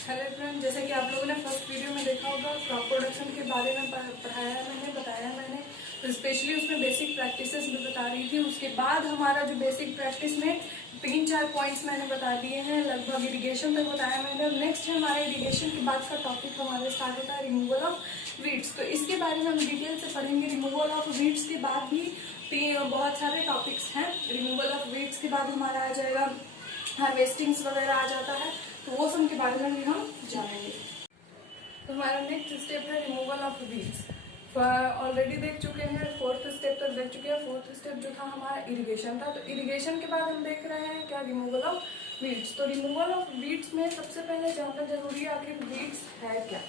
Hello friend, जैसे कि आप लोगों ने फर्स्ट वीडियो में देखा होगा क्रॉप प्रोडक्शन के बारे में पढ़ाया है, बताया मैंने। तो स्पेशली उसमें बेसिक प्रैक्टिसेस भी बता रही थी। उसके बाद हमारा जो बेसिक प्रैक्टिस में 3-4 पॉइंट्स मैंने बता दिए हैं, लगभग इरिगेशन तक बताया मैंने। अब नेक्स्ट है हमारा इरिगेशन के बाद का टॉपिक हमारा स्टार्ट होता है रिमूवल ऑफ वीड्स। तो इसके बारे में हम डिटेल से पढ़ेंगे। रिमूवल ऑफ वीड्स के बाद भी बहुत सारे टॉपिक्स हैं। रिमूवल ऑफ वीड्स के बाद हमारा आ जाएगा हार्वेस्टिंग्स वगैरह आ जाता है, तो वो सब के बारे में भी हम जानेंगे। तो हमारा नेक्स्ट स्टेप है रिमूवल ऑफ वीड्स। ऑलरेडी देख चुके हैं, फोर्थ स्टेप तक देख चुके हैं। फोर्थ स्टेप जो था हमारा इरिगेशन था। तो इरिगेशन के बाद हम देख रहे हैं क्या, रिमूवल ऑफ वीड्स। तो रिमूवल ऑफ वीड्स में सबसे पहले जानना जरूरी है आखिर वीड्स है क्या।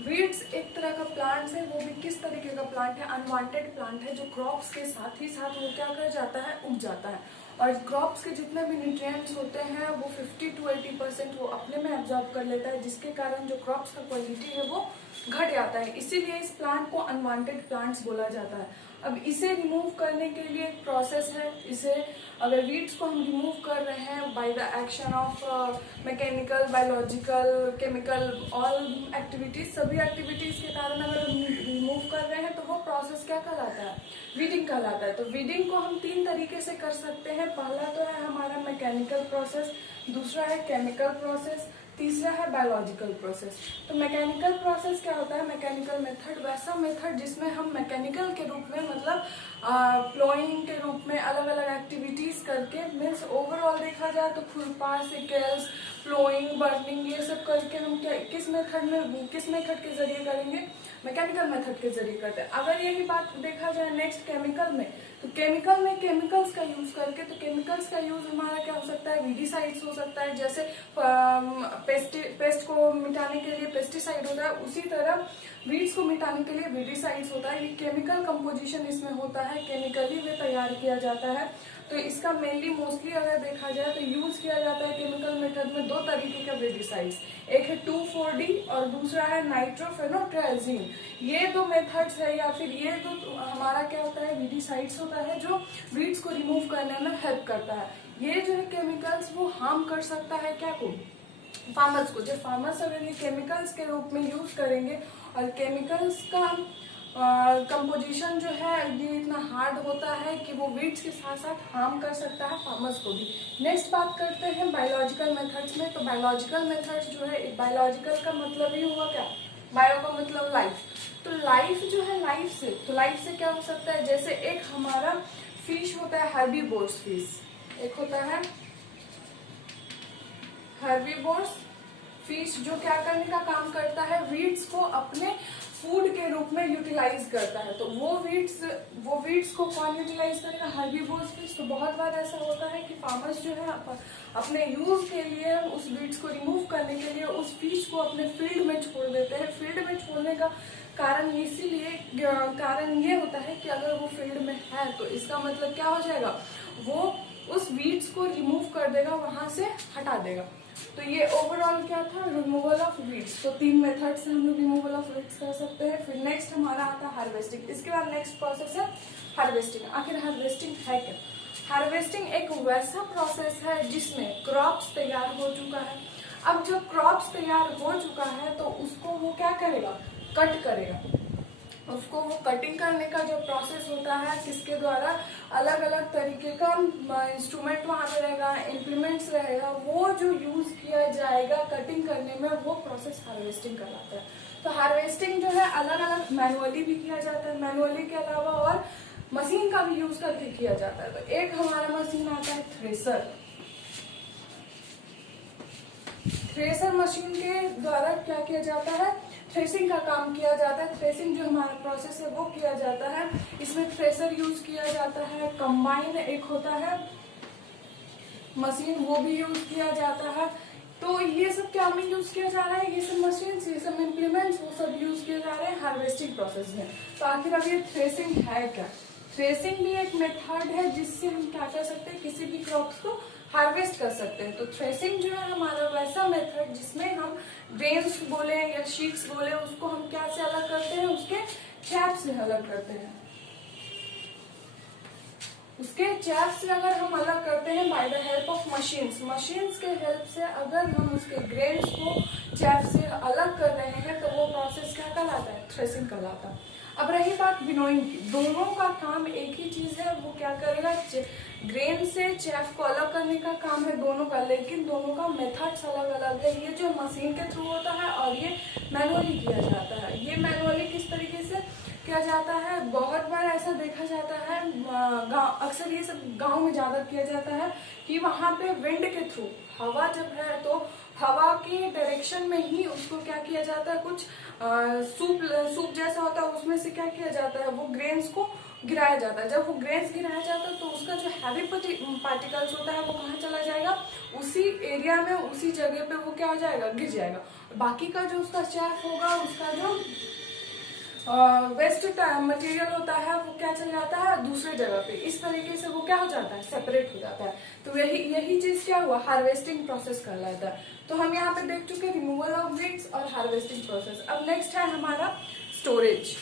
वीड्स एक तरह का प्लांट है, वो भी किस तरीके का प्लांट है, अनवांटेड प्लांट है, जो क्रॉप्स के साथ ही साथ वो क्या कर जाता है, उग जाता है। और क्रॉप्स के जितने भी न्यूट्रिएंट्स होते हैं वो 50 to 80% वो अपने में एब्जॉर्ब कर लेता है, जिसके कारण जो क्रॉप्स का क्वालिटी है वो घट जाता है। इसीलिए इस प्लांट को अनवांटेड प्लांट्स बोला जाता है। अब इसे रिमूव करने के लिए एक प्रोसेस है। इसे अगर वीड्स को हम रिमूव कर रहे हैं by the action of mechanical, biological, chemical, all activities, सभी एक्टिविटीज के कारण अगर हम रिमूव कर रहे हैं तो वो प्रोसेस क्या कहलाता है, वीडिंग कहलाता है। तो वीडिंग को हम 3 तरीके से कर सकते हैं। पहला तो है हमारा मैकेनिकल प्रोसेस, दूसरा है केमिकल प्रोसेस, तीसरा है बायोलॉजिकल प्रोसेस। तो मैकेनिकल प्रोसेस क्या होता है, मैकेनिकल मेथड वैसा मेथड जिसमें हम मैकेनिकल के रूप में, मतलब प्लोइंग के रूप में अलग अलग एक्टिविटीज करके, मीन्स ओवरऑल देखा जाए तो खुरपा, सिकल्स, फ्लोइंग, बर्निंग, ये सब करके हम क्या किस मेथड के जरिए करेंगे, मैकेनिकल मेथड के जरिए करते हैं। अगर यही बात देखा जाए नेक्स्ट केमिकल में, तो केमिकल में केमिकल्स का यूज करके, तो केमिकल्स का यूज हमारा क्या हो सकता है, वीडिसाइड्स हो सकता है। जैसे पेस्ट को मिटाने के लिए पेस्टिसाइड होता है, उसी तरह वीड्स को मिटाने के लिए वीडिसाइड्स होता है। ये केमिकल कंपोजिशन इसमें होता है, केमिकली में तैयार किया जाता है। तो इसका मेनली मोस्टली अगर देखा जाए तो यूज किया जाता है केमिकल मेथड में 2 तरीके का वीडिसाइड्स, एक है 2,4-D और दूसरा है नाइट्रोफेनोट्राइजीन। ये 2 मेथड्स है, या फिर ये 2 हमारा क्या होता है, वीडिसाइड्स होता है, जो वीड्स को रिमूव करने में हेल्प करता है। ये जो है केमिकल्स वो हार्म कर सकता है क्या को, फार्मर्स को। जब फार्मर्स अगर ये केमिकल्स के रूप में यूज करेंगे, और केमिकल्स का कंपोजिशन जो है ये इतना हार्ड होता है कि वो वीड्स के साथ साथ हार्म कर सकता है फार्मर्स को भी। नेक्स्ट बात करते हैं बायोलॉजिकल मेथड्स में। तो बायोलॉजिकल मेथड्स जो है, बायोलॉजिकल का मतलब ही हुआ क्या, बायो का मतलब लाइफ। तो लाइफ जो है, लाइफ से क्या हो सकता है, जैसे एक हमारा फिश होता है हर्बीवोर्स फिश, एक होता है हर्बीवोर्स फिश, जो क्या करने का काम करता है, वीड्स को अपने फूड के रूप में यूटिलाइज करता है। तो वो वीड्स को कौन यूटिलाइज करेगा, हर्बीवोर्स फिश। तो बहुत बार ऐसा होता है कि फार्मर्स जो है अपने यूज के लिए उस वीड्स को रिमूव करने के लिए उस फिश को अपने फील्ड में छोड़ देते हैं। फील्ड में छोड़ने का कारण ये होता है कि अगर वो फील्ड में है तो इसका मतलब क्या हो जाएगा, वो उस वीड्स को रिमूव कर देगा, वहां से हटा देगा। तो ये ओवरऑल क्या था, रिमूवल ऑफ वीड्स। तो 3 मेथड से हम लोग रिमूवल ऑफ वीड्स कर सकते हैं। फिर नेक्स्ट हमारा आता है हार्वेस्टिंग। इसके बाद नेक्स्ट प्रोसेस है हार्वेस्टिंग। आखिर हार्वेस्टिंग है क्या, हार्वेस्टिंग एक वैसा प्रोसेस है जिसमें क्रॉप्स तैयार हो चुका है। अब जब क्रॉप्स तैयार हो चुका है तो उसको वो क्या करेगा, कट करेगा। उसको वो कटिंग करने का जो प्रोसेस होता है, किसके द्वारा, अलग अलग तरीके का इंस्ट्रूमेंट वहां पे रहेगा, इम्प्लीमेंट्स रहेगा, वो जो यूज किया जाएगा कटिंग करने में, वो प्रोसेस हार्वेस्टिंग कहलाता है। तो हार्वेस्टिंग जो है अलग अलग मैनुअली भी किया जाता है, मैनुअली के अलावा और मशीन का भी यूज करके किया जाता है। तो एक हमारा मशीन आता है थ्रेसर। थ्रेसर मशीन के द्वारा क्या किया जाता है, थ्रेसिंग का काम किया जाता है। थ्रेसिंग जो हमारा प्रोसेस है वो किया जाता है। इसमें थ्रेसर यूज किया जाता है, कंबाइन एक होता है मशीन, वो भी यूज किया जाता है। तो ये सब क्या में यूज किया जा रहा है, ये सब मशीन, ये सब इम्प्लीमेंट्स, वो सब यूज किए जा रहे हैं हार्वेस्टिंग प्रोसेस में। तो आखिर अब ये थ्रेसिंग है क्या, थ्रेसिंग भी एक मेथड है जिससे हम क्या कर सकते हैं, किसी भी क्रॉप्स को हार्वेस्ट कर सकते हैं। तो थ्रेसिंग जो है हमारा वैसा मेथड जिसमें हम ग्रेन्स बोले या शीट्स बोले, उसको हम क्या से अलग करते हैं, उसके कैप से अलग करते हैं। उसके चैफ से अगर हम अलग करते हैं by the help of machines के हेल्प से अगर हम उसके ग्रेन्स को चैफ से अलग कर रहे हैं तो वो प्रोसेस क्या कहलाता है, थ्रेसिंग कहलाता है। अब रही बात विनोइंग की, दोनों का काम एक ही चीज है, वो क्या करेगा, ग्रेन से चैफ को अलग करने का काम है दोनों का, लेकिन दोनों का मेथड्स अलग अलग है। ये जो मशीन के थ्रू होता है और ये मैनुअली किया जाता है। ये मैनुअली किस तरीके से किया जाता है, बहुत बार ऐसा देखा जाता है, अक्सर ये सब गांव में ज्यादा किया जाता है कि वहां पे विंड के थ्रू, हवा जब है तो हवा के डायरेक्शन में ही उसको क्या किया जाता है, कुछ सूप जैसा होता है, उसमें से क्या किया जाता है, वो ग्रेन्स को गिराया जाता है। जब वो ग्रेन्स गिराया जाता है तो उसका जो हैवी पार्टिकल्स होता है वो कहाँ चला जाएगा, उसी एरिया में, उसी जगह पे वो क्या हो जाएगा, गिर जाएगा। बाकी का जो उसका चैफ होगा, उसका जो वेस्ट मटेरियल होता है वो क्या चल जाता है दूसरे जगह पे। इस तरीके से वो क्या हो जाता है, सेपरेट हो जाता है। तो यही चीज क्या हुआ, हार्वेस्टिंग प्रोसेस कहलाता है। तो हम यहाँ पे देख चुके रिमूवल ऑफ वीड्स और हार्वेस्टिंग प्रोसेस। अब नेक्स्ट है हमारा स्टोरेज।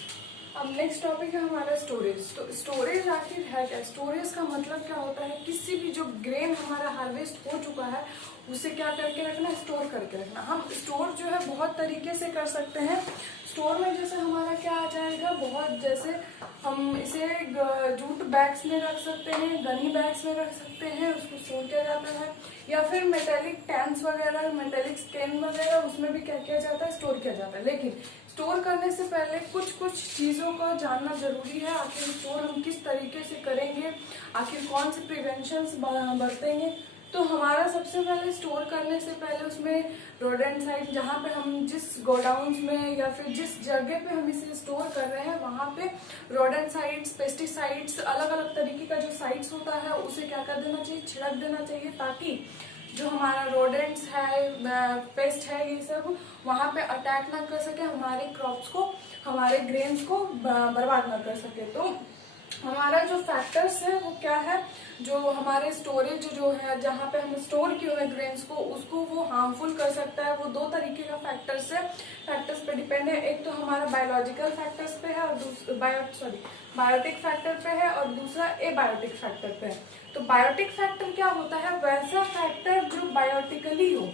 अब नेक्स्ट टॉपिक है हमारा स्टोरेज। तो स्टोरेज आखिर है क्या, स्टोरेज का मतलब क्या होता है, किसी भी जो ग्रेन हमारा हार्वेस्ट हो चुका है उसे क्या करके रखना, स्टोर करके रखना। हम स्टोर जो है बहुत तरीके से कर सकते हैं। स्टोर में जैसे हमारा क्या आ जाएगा, बहुत जैसे हम इसे जूट बैग्स में रख सकते हैं, गनी बैग्स में रख सकते हैं, उसको स्टोर किया जाता है। या फिर मेटेलिक टैंक्स वगैरह, मेटेलिक कैन वगैरह, उसमें भी क्या किया जाता है, स्टोर किया जाता है। लेकिन स्टोर करने से पहले कुछ चीज़ों को जानना जरूरी है। आखिर स्टोर हम किस तरीके से करेंगे, आखिर कौन से प्रिवेंशंस बरतेंगे। तो हमारा सबसे पहले स्टोर करने से पहले उसमें रोडेंसाइड, जहाँ पे हम जिस गोडाउन्स में या फिर जिस जगह पे हम इसे स्टोर कर रहे हैं वहाँ पे रोडेंसाइड्स, पेस्टिसाइड्स, अलग अलग तरीके का जो साइड्स होता है उसे क्या कर देना चाहिए, छिड़क देना चाहिए, ताकि जो हमारा रोडेंट्स है, पेस्ट है, ये सब वहाँ पे अटैक ना कर सके, हमारे क्रॉप्स को, हमारे ग्रेन्स को बर्बाद ना कर सके। तो हमारा जो फैक्टर्स है वो क्या है, जो हमारे स्टोरेज जो है, जहाँ पे हम स्टोर किए हुए ग्रेन्स को, उसको वो हार्मफुल कर सकता है। वो दो तरीके का फैक्टर्स पे डिपेंड है। एक तो हमारा बायोलॉजिकल फैक्टर्स पे है और बायोटिक फैक्टर पे है, और दूसरा एबायोटिक फैक्टर पे है। तो बायोटिक फैक्टर क्या होता है, वैसा फैक्टर जो बायोटिकली हो।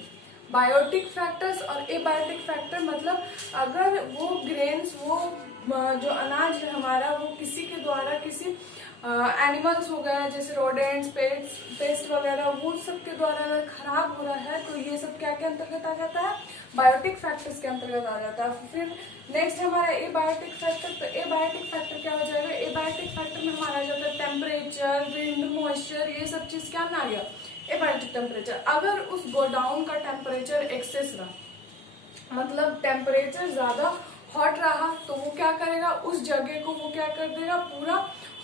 बायोटिक फैक्टर्स और एबायोटिक फैक्टर मतलब अगर वो ग्रेन्स, वो जो अनाज है हमारा, वो किसी के द्वारा, किसी एनिमल्स हो गए जैसे रोडेंट्स, पेस्ट वगैरह, वो सब के द्वारा अगर खराब हो रहा है तो ये सब क्या के अंतर्गत आ जाता है, बायोटिक फैक्टर्स के अंतर्गत आ जाता है। फिर नेक्स्ट हमारा एबायोटिक फैक्टर। तो एबायोटिक फैक्टर क्या हो जाएगा, एबायोटिक फैक्टर में हमारा जाता है टेम्परेचर, विंड, मॉइस्चर, ये सब चीज क्या ना आ गया, एबायोटिक टेम्परेचर। अगर उस गोडाउन का टेम्परेचर एक्सेस रहा, मतलब टेम्परेचर ज्यादा हॉट रहा, तो वो क्या करेगा, उस जगह को वो क्या कर देगा, पूरा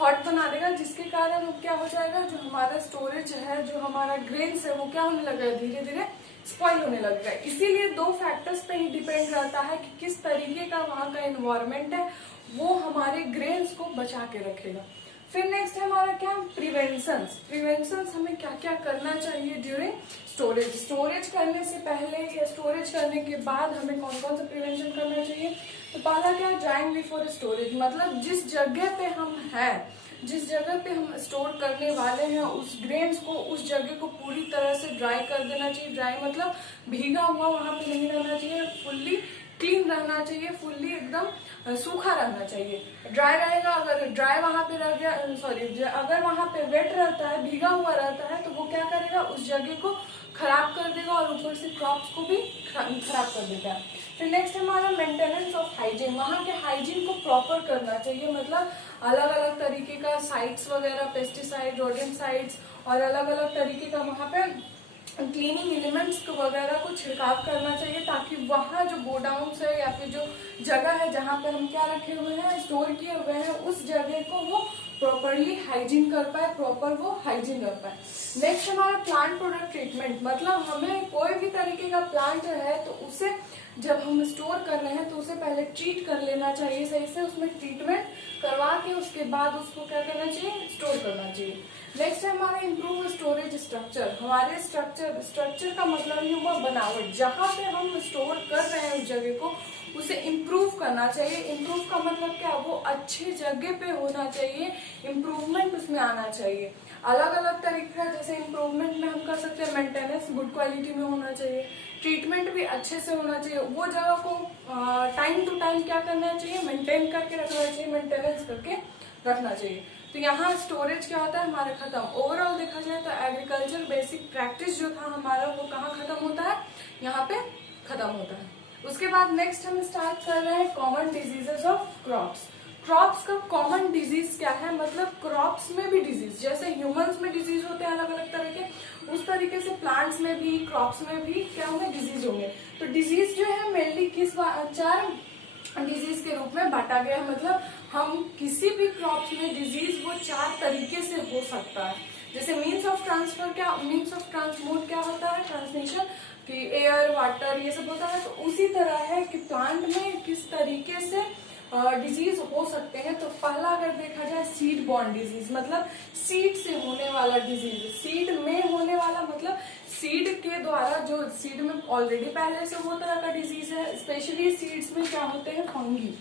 हॉट बना देगा, जिसके कारण वो क्या हो जाएगा, जो हमारा स्टोरेज है, जो हमारा ग्रेन्स है, वो क्या होने लगेगा, धीरे धीरे स्पॉइल होने लगेगा। इसीलिए दो फैक्टर्स पे ही डिपेंड रहता है कि किस तरीके का वहाँ का एनवायरमेंट है, वो हमारे ग्रेन्स को बचा के रखेगा। फिर नेक्स्ट है हमारा क्या, प्रिवेंशंस हमें क्या क्या करना चाहिए ड्यूरिंग स्टोरेज करने से पहले या स्टोरेज करने के बाद हमें कौन कौन सा प्रिवेंशन करना चाहिए। तो पहला क्या, ड्राइंग बिफोर स्टोरेज, मतलब जिस जगह पे हम हैं, जिस जगह पे हम स्टोर करने वाले हैं, उस ग्रेन्स को, उस जगह को पूरी तरह से ड्राई कर देना चाहिए। ड्राई मतलब भीगा हुआ वहां पे नहीं रहना चाहिए, फुल्ली क्लीन रहना चाहिए, फुल्ली एकदम सूखा रहना चाहिए। ड्राई रहेगा, अगर ड्राई वहां पे रह गया, अगर वहां पे वेट रहता है, भीगा हुआ रहता है, तो वो क्या करेगा, उस जगह को खराब कर देगा और ऊपर से क्रॉप्स को भी खराब कर देगा। फिर नेक्स्ट हमारा मेंटेनेंस ऑफ हाइजीन, वहाँ के हाइजीन को प्रॉपर करना चाहिए, मतलब अलग अलग तरीके का साइट्स वगैरह, पेस्टिसाइड, रोडेंसाइड्स और अलग अलग तरीके का वहाँ पे क्लीनिंग एलिमेंट्स वगैरह को छिड़काव करना चाहिए, ताकि वहाँ जो गोडाउन्स है या फिर जो जगह है जहाँ पे हम क्या रखे हुए हैं, स्टोर किए हुए हैं, उस जगह को वो प्रॉपरली हाइजीन कर पाए, प्रॉपर वो हाइजीन कर पाए। नेक्स्ट हमारा प्लांट प्रोडक्ट ट्रीटमेंट, मतलब हमें कोई भी तरीके का प्लांट है तो उसे जब हम स्टोर कर रहे हैं तो उसे पहले ट्रीट कर लेना चाहिए सही से, उसमें ट्रीटमेंट करवा के उसके बाद उसको क्या करना चाहिए, स्टोर करना चाहिए। नेक्स्ट है हमारा इम्प्रूव स्टोरेज स्ट्रक्चर। हमारे स्ट्रक्चर का मतलब ही हुआ बनावट, जहाँ पे हम स्टोर कर रहे हैं उस जगह को उसे इम्प्रूव करना चाहिए। इम्प्रूव का मतलब क्या, वो अच्छे जगह पे होना चाहिए, इम्प्रूवमेंट उसमें आना चाहिए। अलग अलग तरीके का, जैसे इम्प्रूवमेंट में हम कर सकते हैं मेंटेनेंस गुड क्वालिटी में होना चाहिए, ट्रीटमेंट भी अच्छे से होना चाहिए, वो जगह को टाइम टू टाइम क्या करना चाहिए, मेंटेन करके रखना चाहिए, मेंटेनेंस करके रखना चाहिए। तो यहाँ स्टोरेज क्या होता है हमारा खत्म। ओवरऑल देखा जाए तो एग्रीकल्चर बेसिक प्रैक्टिस जो था हमारा वो कहाँ खत्म होता है, यहाँ पे खत्म होता है। उसके बाद नेक्स्ट हम स्टार्ट कर रहे हैं common diseases of crops. Crops का कॉमन डिजीज क्या है, मतलब क्रॉप्स में भी डिजीज, जैसे ह्यूमंस में डिजीज होते हैं अलग अलग तरह के, उस तरीके से प्लांट्स में भी क्रॉप्स में भी क्या होंगे, डिजीज होंगे। तो डिजीज जो है मेनली किस 4 डिजीज के रूप में बांटा गया है, मतलब हम किसी भी क्रॉप्स में डिजीज वो 4 तरीके से हो सकता है। जैसे मीन्स ऑफ ट्रांसफर क्या, मीन्स ऑफ ट्रांसपोर्ट क्या होता है, ट्रांसमिशन कि एयर वाटर ये सब होता है। तो उसी तरह है कि प्लांट में किस तरीके से डिजीज हो सकते हैं। तो पहला अगर देखा जाए सीड बॉर्न डिजीज, मतलब सीड से होने वाला डिजीज, सीड में होने वाला मतलब सीड के द्वारा, जो सीड में ऑलरेडी पहले से वो तरह का डिजीज है। स्पेशली सीड्स में क्या होते हैं, फंगी,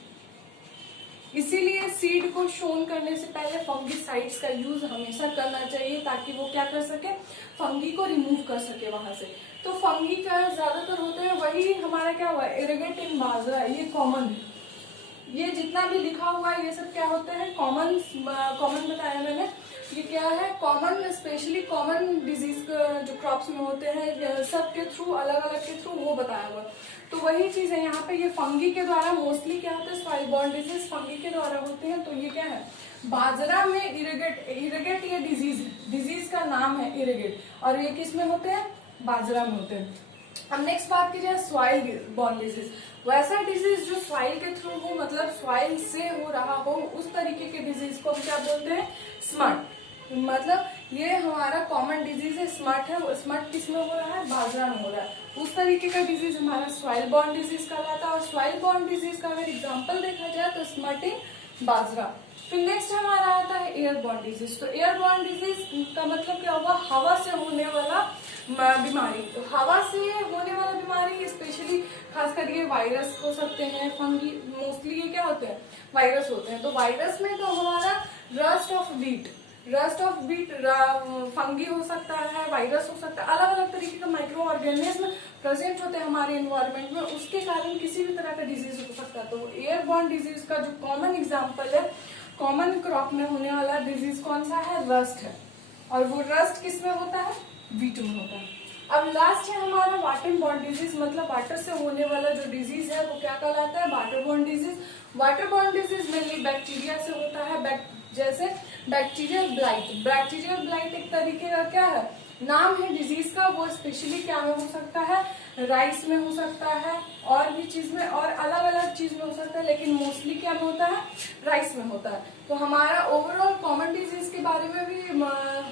इसीलिए सीड को शोन करने से पहले फंगिसाइड्स का यूज हमेशा करना चाहिए, ताकि वो क्या कर सके, फंगी को रिमूव कर सके वहां से। तो फंगी का ज्यादातर होते हैं, वही हमारा क्या हुआ, इरिगेट इन बाजरा, ये कॉमन है। ये जितना भी लिखा हुआ है ये सब क्या होते हैं, कॉमन बताया मैंने। ये क्या है, कॉमन, स्पेशली कॉमन डिजीज जो क्रॉप्स में होते हैं सबके थ्रू, अलग अलग के थ्रू वो बताया हुआ। तो वही चीज है यहाँ पे, ये फंगी के द्वारा मोस्टली क्या होता है, सॉइल बॉर्न डिजीज फंगी के द्वारा होते हैं। तो ये क्या है, बाजरा में इरिगेट ये डिजीज का नाम है इरिगेट, और ये किस में होते हैं, बाजरा में होते हैं। अब नेक्स्ट बात की जाए सॉइल बॉर्न डिजीज, वैसा डिजीज जो सॉइल के थ्रू हो, मतलब सॉइल से हो रहा हो, उस तरीके के डिजीज को हम क्या बोलते हैं, स्मट। मतलब ये हमारा कॉमन डिजीज है, स्मट है। स्मट किस में हो रहा है, बाजरा में हो रहा है। उस तरीके का डिजीज हमारा सॉइल बॉर्न डिजीज कहलाता है। और सॉइल बॉर्न डिजीज का अगर एग्जाम्पल देखा जाए तो स्मटिंग, बाजरा। फिर नेक्स्ट हमारा आता है एयरबॉर्न डिजीज। तो एयरबॉर्न डिजीज का मतलब क्या हुआ, हवा से होने वाला बीमारी। तो हवा से होने वाला बीमारी स्पेशली खासकर ये वायरस हो सकते हैं, फंगी, मोस्टली ये क्या होते हैं, वायरस होते हैं। तो वायरस में तो हमारा रस्ट ऑफ व्हीट फंगी हो सकता है, वायरस हो सकता है, अलग अलग तरीके का माइक्रो ऑर्गेनिज्म प्रेजेंट होते हैं हमारे एनवायरमेंट में, उसके कारण किसी भी तरह का डिजीज हो सकता है। तो एयरबॉर्न डिजीज का जो कॉमन एग्जाम्पल है, कॉमन क्रॉप में होने वाला डिजीज कौन सा है, रस्ट है। और वो रस्ट किस में होता है, व्हीट में होता है। अब लास्ट है हमारा वाटर बॉर्न डिजीज, मतलब वाटर से होने वाला जो डिजीज है वो क्या कहलाता है, water borne disease. Water borne disease mainly bacteria से होता है, जैसे बैक्टीरियल ब्लाइट एक तरीके का क्या है, नाम है डिजीज का। वो स्पेशली क्या में हो सकता है, राइस में हो सकता है, और भी चीज में, और अलग अलग चीज में हो सकता है, लेकिन मोस्टली क्या में होता है, राइस में होता है। तो हमारा ओवरऑल कॉमन डिजीज के बारे में भी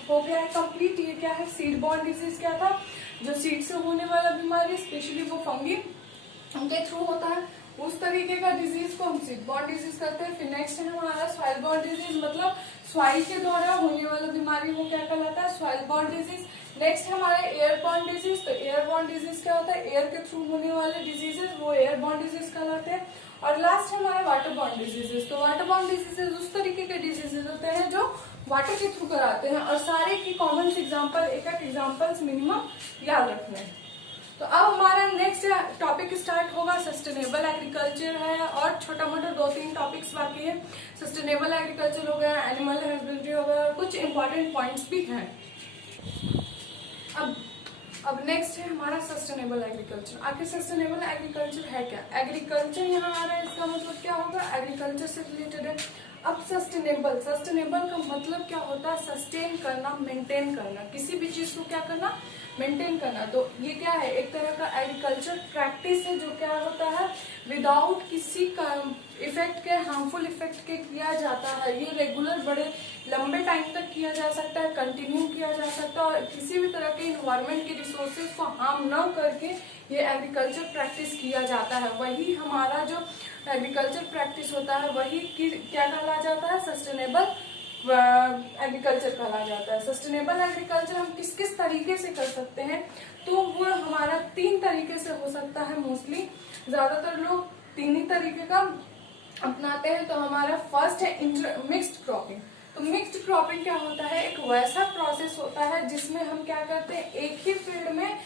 हो गया है कंप्लीट। ये क्या है, सीड बॉर्न डिजीज क्या था, जो सीड से होने वाला बीमारी, स्पेशली वो फंगी के थ्रू होता है, उस तरीके का डिजीज को हम सीड बॉर्न डिजीज करते हैं। फिर नेक्स्ट है हमारा सॉइल बॉर्न डिजीज, मतलब सॉइल के द्वारा होने वाला बीमारी, वो क्या कहलाता है, सॉइल बॉर्न डिजीज। नेक्स्ट है हमारा एयरबॉर्न डिजीज। तो एयरबॉर्न डिजीज क्या होता है, एयर के थ्रू होने वाले डिजीजेस, वो एयरबॉर्न डिजीज कहलाते हैं। और लास्ट है हमारा वाटरबॉर्न डिजीजेस। तो वाटरबॉर्न डिजीजेस उस तरीके के डिजीजेस होते हैं जो वाटर के थ्रू कराते हैं, और सारे की कॉमन एग्जाम्पल, एक एग्जाम्पल्स मिनिमम याद रखना है। तो अब हमारा नेक्स्ट टॉपिक स्टार्ट होगा, सस्टेनेबल एग्रीकल्चर है, और छोटा मोटा 2-3 टॉपिक्स बाकी है। सस्टेनेबल एग्रीकल्चर हो गया, एनिमल हस्बेंड्री हो गया, कुछ इंपॉर्टेंट पॉइंट्स भी हैं। अब नेक्स्ट है हमारा सस्टेनेबल एग्रीकल्चर। आखिर सस्टेनेबल एग्रीकल्चर है क्या, एग्रीकल्चर यहाँ आ रहा है, इसका मतलब क्या होगा, एग्रीकल्चर से रिलेटेड है। अब सस्टेनेबल का मतलब क्या होता है, सस्टेन करना, मेंटेन करना, किसी भी चीज को क्या करना, मेंटेन करना। तो ये क्या है, एक तरह का एग्रीकल्चर प्रैक्टिस है जो क्या होता है, विदाउट किसी इफेक्ट के, हार्मफुल इफेक्ट के किया जाता है। ये रेगुलर बड़े लंबे टाइम तक किया जा सकता है, कंटिन्यू किया जा सकता है, और किसी भी तरह के इन्वायरमेंट के रिसोर्सेज को हार्म न करके ये एग्रीकल्चर प्रैक्टिस किया जाता है। वही हमारा जो एग्रीकल्चर प्रैक्टिस होता है वही क्या कहला जाता है, सस्टेनेबल एग्रीकल्चर कहा जाता है। सस्टेनेबल एग्रीकल्चर हम किस किस तरीके से कर सकते हैं, तो वो हमारा 3 तरीके से हो सकता है। मोस्टली ज्यादातर लोग 3 ही तरीके का अपनाते हैं। तो हमारा फर्स्ट है मिक्स्ड क्रॉपिंग। तो मिक्स्ड क्रॉपिंग क्या होता है, एक वैसा प्रोसेस होता है जिसमें हम क्या करते हैं, एक ही फील्ड में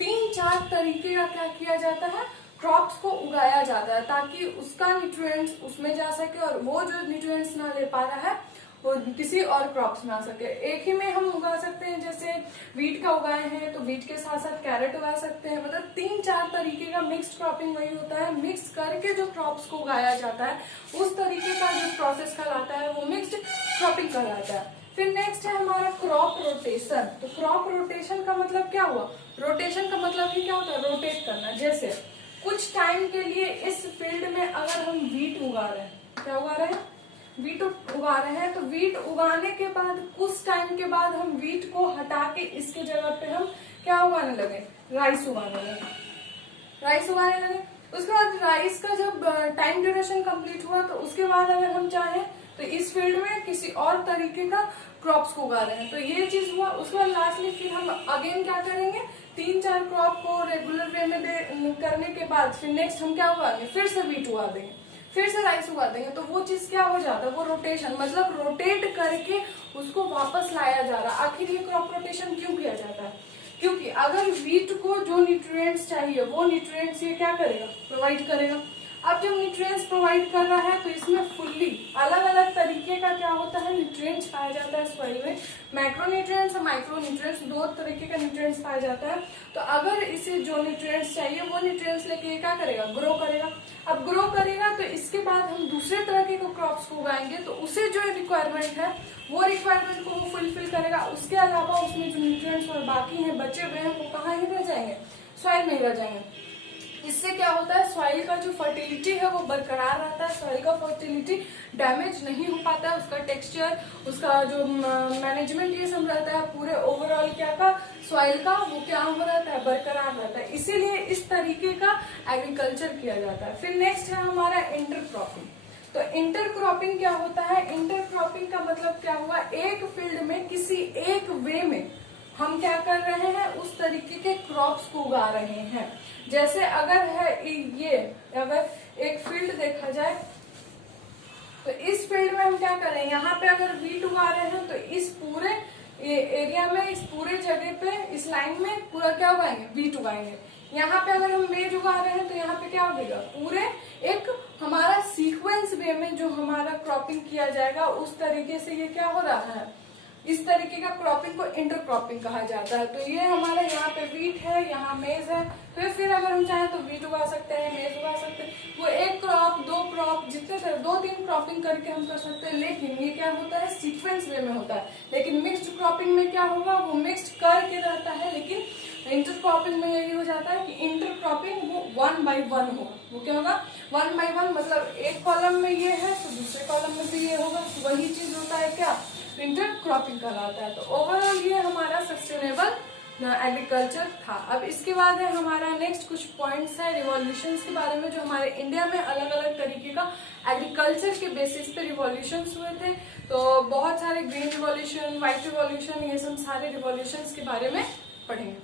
3-4 तरीके का क्या किया जाता है, क्रॉप्स को उगाया जाता है, ताकि उसका न्यूट्रिएंट्स उसमें जा सके और वो जो न्यूट्रिएंट्स ना ले पा रहा है वो किसी और क्रॉप्स में आ सके। एक ही में हम उगा सकते हैं, जैसे वीट का उगाए हैं तो वीट के साथ साथ कैरेट उगा सकते हैं। मतलब 3-4 तरीके का मिक्स्ड क्रॉपिंग वही होता है, मिक्स करके जो क्रॉप्स को उगाया जाता है उस तरीके का जो प्रोसेस कहलाता है वो मिक्स्ड क्रॉपिंग कहलाता है। फिर नेक्स्ट है हमारा क्रॉप रोटेशन। तो क्रॉप रोटेशन का मतलब क्या हुआ, रोटेशन का मतलब ही क्या होता है, रोटेट करना। जैसे कुछ टाइम के लिए इस फील्ड में अगर हम वीट उगा रहे हैं, क्या उगा रहे हैं, वीट उगा रहे हैं, तो वीट उगाने के बाद कुछ टाइम के बाद हम वीट को हटा के इसके जगह पे हम क्या उगाने लगे, राइस उगाने लगे, राइस उगाने लगे। उसके बाद राइस का जब टाइम ड्यूरेशन कंप्लीट हुआ तो उसके बाद अगर हम चाहें तो इस फील्ड में किसी और तरीके का क्रॉप्स को उगा रहे हैं, तो ये चीज हुआ। उसके बाद लास्टली फिर हम अगेन क्या करेंगे, 3-4 क्रॉप को रेगुलर वे में करने के बाद फिर नेक्स्ट हम क्या उगाएंगे, फिर से वीट उगा देंगे, फिर से राइस उगा देंगे। तो वो चीज क्या हो जाता है, वो रोटेशन, मतलब रोटेट करके उसको वापस लाया जा रहा है। आखिर ये क्रॉप रोटेशन क्यों किया जाता है, क्योंकि अगर वीट को जो न्यूट्रिएंट्स चाहिए वो न्यूट्रिएंट्स ये क्या करेगा, प्रोवाइड करेगा। अब जब न्यूट्रिएंट्स प्रोवाइड कर रहा है तो इसमें फुल्ली अलग अलग तरीके का क्या होता है, न्यूट्रिएंट्स पाया जाता है सॉइल में। मैक्रो न्यूट्रिएंट्स और माइक्रो न्यूट्रिएंट्स, 2 तरीके का न्यूट्रिएंट्स पाया जाता है। तो अगर इसे जो न्यूट्रिएंट्स चाहिए वो न्यूट्रिएंट्स लेके ये क्या करेगा, ग्रो करेगा। अब ग्रो करेगा तो इसके बाद हम दूसरे तरह के क्रॉप्स को उगाएंगे, तो उसे जो रिक्वायरमेंट है वो रिक्वायरमेंट को वो फुलफिल करेगा। उसके अलावा उसमें जो न्यूट्रिएंट्स और बाकी हैं बचे हुए हैं वो कहाँ ही रह जाएंगे, सॉइल में ही रह जाएंगे। इससे क्या होता है, सॉइल का जो फर्टिलिटी है वो बरकरार रहता है, सॉइल का फर्टिलिटी डैमेज नहीं हो पाता है, उसका टेक्सचर, उसका जो मैनेजमेंट ये सब रहता है पूरे ओवरऑल क्या का सॉइल का, वो क्या हो रहता है, बरकरार रहता है। इसीलिए इस तरीके का एग्रीकल्चर किया जाता है। फिर नेक्स्ट है हमारा इंटरक्रॉपिंग। तो इंटरक्रॉपिंग क्या होता है, इंटरक्रॉपिंग का मतलब क्या हुआ, एक फील्ड में किसी एक वे में हम क्या कर रहे हैं, उस तरीके के क्रॉप्स को उगा रहे हैं। जैसे अगर है ये, अगर एक फील्ड देखा जाए तो इस फील्ड में हम क्या कर रहे हैं, यहाँ पे अगर वीट उगा रहे हैं तो इस पूरे एरिया में, इस पूरे जगह पे, इस लाइन में पूरा क्या उगाएंगे, वीट उगाएंगे। यहाँ पे अगर हम मेज उगा रहे हैं तो यहाँ पे क्या उगेगा, पूरे एक हमारा सीक्वेंस वे में जो हमारा क्रॉपिंग किया जाएगा उस तरीके से ये क्या हो रहा है, इस तरीके का क्रॉपिंग को इंटरक्रॉपिंग कहा जाता है। तो ये हमारा यहाँ पे वीट है, यहाँ मेज है, तो फिर अगर हम चाहें तो वीट उगा सकते हैं, मेज उगा सकते हैं। वो 1 क्रॉप 2 क्रॉप जितने 2-3 क्रॉपिंग करके हम कर सकते हैं, लेकिन ये क्या होता है, सीक्वेंस वे में होता है। लेकिन मिक्स्ड क्रॉपिंग में क्या होगा, वो मिक्स्ड करके रहता है, लेकिन इंटरक्रॉपिंग में यही हो जाता है कि इंटरक्रॉपिंग वो 1 by 1 हो। वो क्या होगा, 1 by 1, मतलब एक कॉलम में ये है तो दूसरे कॉलम में भी ये होगा, तो वही चीज होता है क्या, इंटरक्रॉपिंग कहलाता है। तो ओवरऑल ये हमारा सस्टेनेबल एग्रीकल्चर था। अब इसके बाद है हमारा नेक्स्ट कुछ पॉइंट्स है रिवॉल्यूशंस के बारे में, जो हमारे इंडिया में अलग अलग तरीके का एग्रीकल्चर के बेसिस पे रिवॉल्यूशंस हुए थे। तो बहुत सारे ग्रीन रिवॉल्यूशन, व्हाइट रिवॉल्यूशन, ये सब सारे रिवॉल्यूशंस के बारे में पढ़ेंगे।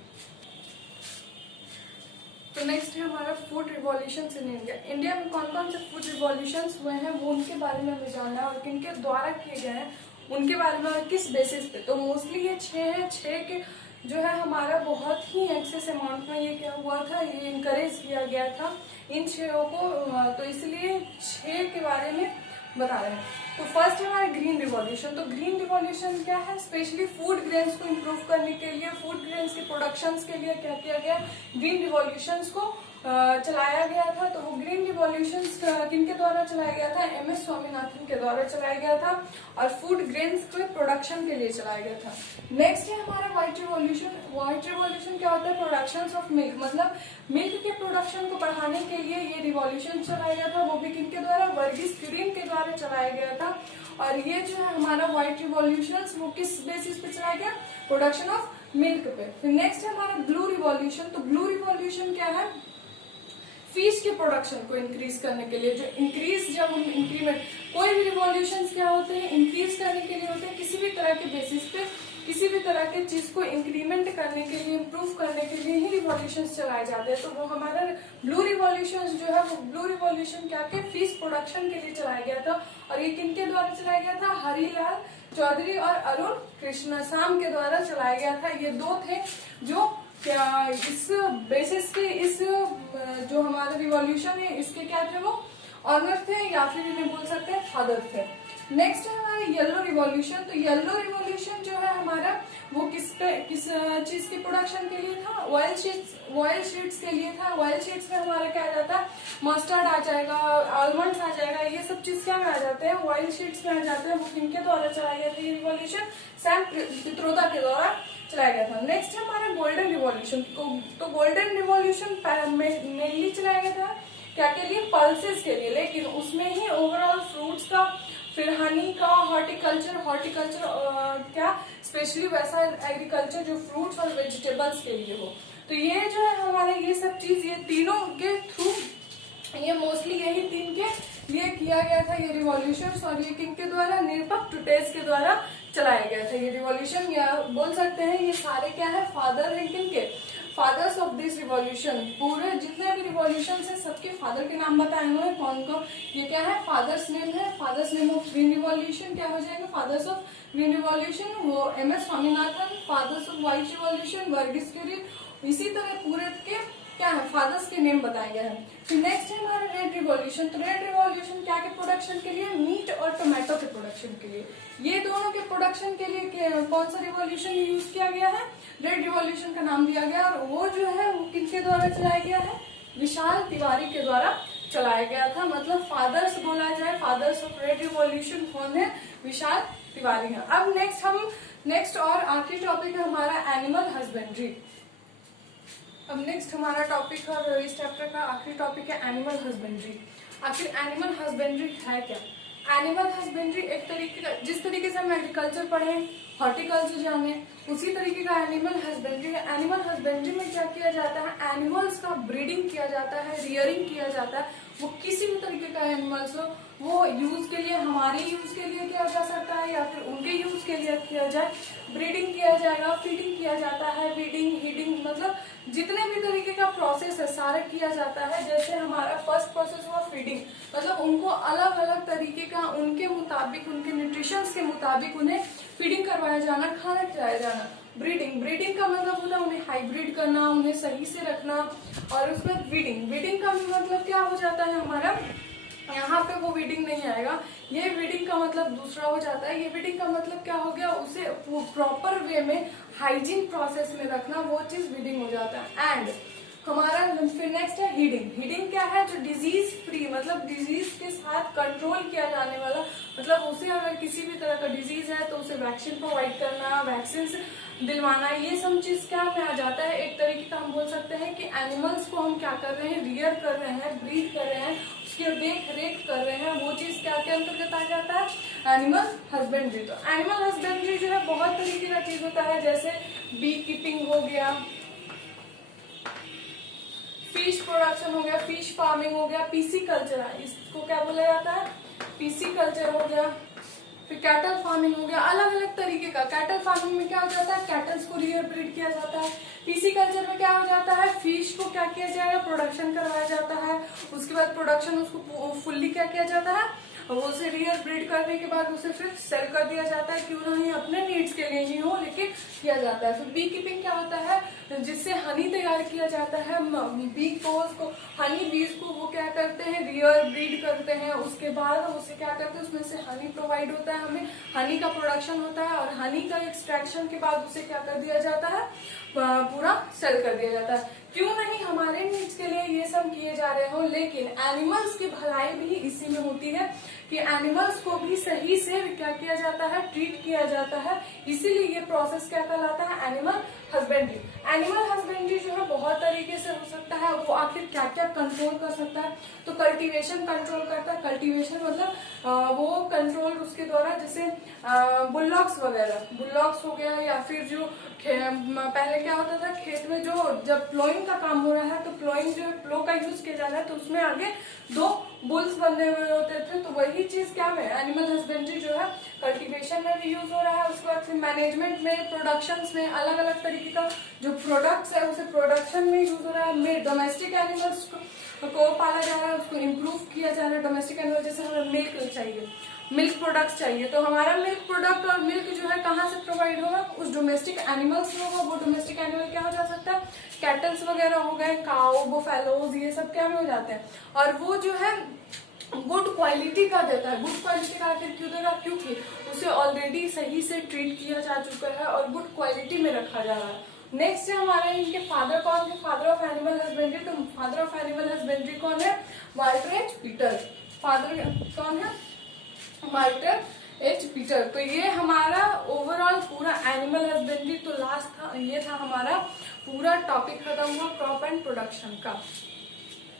तो नेक्स्ट है हमारा food revolutions in India. India में कौन कौन से फूड रिवॉल्यूशंस हुए हैं वो उनके बारे में हमें जानना है, और किनके द्वारा किए गए हैं उनके बारे में, और किस बेसिस पे। तो मोस्टली ये 6 है। 6 के जो है हमारा बहुत ही एक्सेस अमाउंट में ये क्या हुआ था, ये इनकरेज किया गया था इन 6 को, तो इसलिए 6 के बारे में बता रहे हैं। तो फर्स्ट है हमारा ग्रीन रिवॉल्यूशन। तो ग्रीन रिवॉल्यूशन क्या है, स्पेशली फूड ग्रेन्स को इम्प्रूव करने के लिए, फूड ग्रेन्स के प्रोडक्शंस के लिए क्या किया गया, ग्रीन रिवॉल्यूशंस को चलाया गया था। तो वो ग्रीन रिवॉल्यूशंस किनके द्वारा चलाया गया था, MS स्वामीनाथन के द्वारा चलाया गया था, और फूड ग्रेन्स के प्रोडक्शन के लिए चलाया गया था। नेक्स्ट है हमारा व्हाइट रिवॉल्यूशन। व्हाइट रिवॉल्यूशन क्या होता है, प्रोडक्शन ऑफ मिल्क, मतलब मिल्क के प्रोडक्शन को बढ़ाने के लिए ये रिवॉल्यूशन चलाया गया था। वो भी किनके द्वारा, वर्गीस क्यूरिन के द्वारा चलाया गया था। और ये जो है हमारा व्हाइट रिवॉल्यूशन वो किस बेसिस पे चलाया गया, प्रोडक्शन ऑफ मिल्क पे। फिर नेक्स्ट है हमारा ब्लू रिवॉल्यूशन। तो ब्लू रिवॉल्यूशन क्या है, फिश के प्रोडक्शन को इंक्रीज करने के लिए, जो इंक्रीज, जब हम इंक्रीमेंट, कोई भी रिवॉल्यूशन क्या होते हैं, इंक्रीज करने के लिए होते हैं, किसी भी तरह के बेसिस पे किसी भी तरह के चीज को इंक्रीमेंट करने के लिए, इम्प्रूव करने के लिए ही रिवॉल्यूशन चलाए जाते हैं। तो वो हमारा ब्लू रिवॉल्यूशन जो है, वो ब्लू रिवॉल्यूशन क्या के फिश प्रोडक्शन के लिए चलाया गया था। और ये किनके द्वारा चलाया गया था? हरिलाल चौधरी और अरुण कृष्णसाम के द्वारा चलाया गया था। ये दो थे जो क्या इस बेसिस के, इस जो हमारा रिवॉल्यूशन है इसके क्या थे, वो ऑनर थे या फिर इन्हें बोल सकते हैं फादर थे। नेक्स्ट है हमारा येलो रिवॉल्यूशन। तो येलो रिवॉल्यूशन जो है हमारा वो किस चीज के प्रोडक्शन के लिए था? ऑयल शीट्स के लिए था। ऑयल शीट्स में हमारा क्या आ जाता है? मस्टर्ड आ जाएगा, आलमंड्स आ जाएगा, ये सब चीज क्या में आ जाते हैं? ऑयल शीट्स में आ जाते हैं। वो किनके द्वारा चलाया गया था ये रिवॉल्यूशन? सैम पित्रोदा के द्वारा चलाया गया था। नेक्स्ट है हमारा गोल्डन रिवॉल्यूशन। तो गोल्डन रिवॉल्यूशन मेनली चलाया गया था क्या के लिए? पल्सेस के लिए, लेकिन उसमें ही ओवरऑल फ्रूट्स का, फिर हनी का, हॉर्टिकल्चर क्या स्पेशली वैसा एग्रीकल्चर जो फ्रूट्स और वेजिटेबल्स के लिए हो। तो ये जो है हमारे ये सब चीज, ये तीनों के थ्रू, ये मोस्टली यही तीन के लिए किया गया था ये रिवॉल्यूशन। और ये किनके द्वारा? निरपक टुटेस के द्वारा चलाया गया था ये रिवॉल्यूशन। या बोल सकते हैं ये सारे क्या है? फादर है किनके? Fathers of this revolution. पूरे जितने भी रिवॉल्यूशन है सबके फादर के नाम बताए हुए हैं। कौन कौन? ये क्या है? फादर्स नेम है। Father's name of green revolution क्या हो जाएगा? फादर्स ऑफ ग्रीन रिवॉल्यूशन वो MS Swaminathan. Fathers of white revolution Verghese Kurien. इसी तरह पूरे के क्या है? फादर्स के नेम बताए गए हैं। फिर नेक्स्ट है हमारा रेड रिवॉल्यूशन। तो रेड रिवॉल्यूशन क्या के प्रोडक्शन के लिए? मीट और टोमेटो के प्रोडक्शन के लिए। ये दोनों के प्रोडक्शन के लिए कौन सा रिवॉल्यूशन यूज किया गया है? रेड रिवॉल्यूशन का नाम दिया गया। और वो जो है वो किसके द्वारा चलाया गया है? विशाल तिवारी के द्वारा चलाया गया था। मतलब फादर्स बोला जाए, फादर्स ऑफ रेड रिवॉल्यूशन कौन है? विशाल तिवारी है। अब नेक्स्ट और आखिरी टॉपिक है हमारा एनिमल हस्बेंड्री। अब नेक्स्ट हमारा टॉपिक और इस चैप्टर का आखिरी टॉपिक है एनिमल हस्बेंड्री। आखिर एनिमल हस्बेंड्री है क्या? एनिमल हस्बेंड्री एक तरीके का, जिस तरीके से हम एग्रीकल्चर पढ़े, हॉर्टिकल्चर जाने, उसी तरीके का एनिमल हस्बेंड्री है। एनिमल हस्बेंड्री में क्या किया जाता है? एनिमल्स का ब्रीडिंग किया जाता है, रियरिंग किया जाता है। वो किसी भी तरीके का एनिमल्स हो, वो यूज के लिए, हमारे यूज के लिए किया जा सकता है या फिर उनके यूज के लिए किया जाए। ब्रीडिंग किया जाएगा, फीडिंग किया जाता है, वीडिंग, हीडिंग, मतलब जितने भी तरीके का प्रोसेस है सारा किया जाता है। जैसे हमारा फर्स्ट प्रोसेस हुआ फीडिंग, मतलब उनको अलग अलग तरीके का, उनके मुताबिक, उनके न्यूट्रिशंस के मुताबिक उन्हें फीडिंग करवाया जाना, खाना खिलाया जाना। ब्रीडिंग का मतलब होता है उन्हें हाइब्रिड करना, उन्हें सही से रखना। और उसमें वीडिंग का मतलब क्या हो जाता है हमारा? यहाँ पे वो वीडिंग नहीं आएगा, ये वीडिंग का मतलब दूसरा हो जाता है। ये वीडिंग का मतलब क्या हो गया? उसे प्रॉपर वे में, हाइजीन प्रोसेस में रखना, वो चीज वीडिंग हो जाता है। एंड हमारा फिर नेक्स्ट है हीडिंग क्या है? जो डिजीज फ्री, मतलब डिजीज के साथ कंट्रोल किया जाने वाला, मतलब उसे अगर किसी भी तरह का डिजीज है तो उसे वैक्सीन प्रोवाइड करना, वैक्सीन दिलवाना, ये सब चीज क्या में आ जाता है? एक तरीके का हम बोल सकते हैं कि एनिमल्स को हम क्या कर रहे हैं? रियर कर रहे हैं, ब्रीड कर रहे हैं, उसकी देख रेख कर रहे हैं। वो चीज क्या के अंतर्गत आ जाता है? Animal husbandry. तो एनिमल हस्बेंड्री जो है बहुत तरीके का चीज होता है, जैसे बी कीपिंग हो गया, फिश प्रोडक्शन हो गया, फिश फार्मिंग हो गया, पीसी कल्चर, इसको क्या बोला जाता है? पीसी कल्चर हो गया। फिर कैटल फार्मिंग हो गया। अलग अलग तरीके का। कैटल फार्मिंग में क्या हो जाता है? कैटल्स को रियर ब्रीड किया जाता है। पीसी कल्चर में क्या हो जाता है? फिश को क्या किया जाएगा? प्रोडक्शन करवाया जाता है। उसके बाद प्रोडक्शन उसको फुल्ली क्या किया जाता है? वो उसे रियर ब्रीड करने के बाद उसे फिर सेल कर दिया जाता है, क्यों नहीं अपने नीड्स के लिए ही हो, लेकिन किया जाता है। फिर बी कीपिंग क्या होता है? जिससे हनी तैयार किया जाता है। बी को हनी बीज को वो क्या करते हैं? रियर ब्रीड करते हैं। उसके बाद उसे क्या करते हैं? उसमें से हनी प्रोवाइड होता है, हमें हनी का प्रोडक्शन होता है। और हनी का एक्सट्रैक्शन के बाद उसे क्या कर दिया जाता है? पूरा सेल कर दिया जाता है। क्यों नहीं हमारे नीड्स के लिए ये सब किए जा रहे हो, लेकिन एनिमल्स की भलाई भी इसी में होती है कि एनिमल्स को भी सही से क्या किया जाता है? ट्रीट किया जाता है। इसीलिए ये प्रोसेस क्या कहलाता है? Animal husbandry. एनिमल हस्बेंड्री जो है बहुत तरीके से हो सकता है। वो आखिर क्या क्या कंट्रोल कर सकता है? तो कल्टीवेशन कंट्रोल करता है। कल्टीवेशन मतलब वो कंट्रोल उसके द्वारा, जैसे बुलॉक्स वगैरह, बुलॉक्स हो गया, या फिर जो पहले क्या होता था खेत में, जो जब प्लोइंग का काम हो रहा है तो प्लोइंग जो है, प्लो का यूज किया जा रहा है, तो उसमें आगे 2 बुल्स बने हुए होते थे। तो वही चीज क्या में एनिमल हस्बेंड्री जो है कल्टीवेशन में भी यूज हो रहा है। उसके बाद फिर मैनेजमेंट में, प्रोडक्शन में अलग अलग तरीके का जो प्रोडक्ट्स है उसे प्रोडक्शन में यूज हो रहा है। डोमेस्टिक एनिमल्स को पाला जा रहा है, उसको इम्प्रूव किया जा रहा है। डोमेस्टिक एनिमल जैसे हमें मिल्क चाहिए, मिल्क प्रोडक्ट्स चाहिए, तो हमारा मिल्क प्रोडक्ट और मिल्क जो है कहाँ से प्रोवाइड होगा, उस डोमेस्टिक एनिमल्स से होगा। वो डोमेस्टिक एनिमल क्या हो जा सकता है, कैटल्स वगैरह हो गए, काउ, बोफेलोज, ये सब क्या में हो जाते हैं। और वो जो है गुड क्वालिटी का देता है। गुड क्वालिटी का आखिर क्यों देगा, क्योंकि उसे ऑलरेडी सही से ट्रीट किया जा चुका है और गुड क्वालिटी में रखा जा रहा है। नेक्स्ट है हमारे इनके फादर कौन है, फादर ऑफ एनिमल हस्बेंड्री। तो फादर ऑफ एनिमल हस्बेंड्री कौन है, वाल्टर एच पीटर। फादर कौन है, वाल्टर एच पीटर। तो ये हमारा ओवरऑल पूरा एनिमल हस्बेंड्री, तो लास्ट था, ये था हमारा पूरा टॉपिक खत्म हुआ क्रॉप एंड प्रोडक्शन का।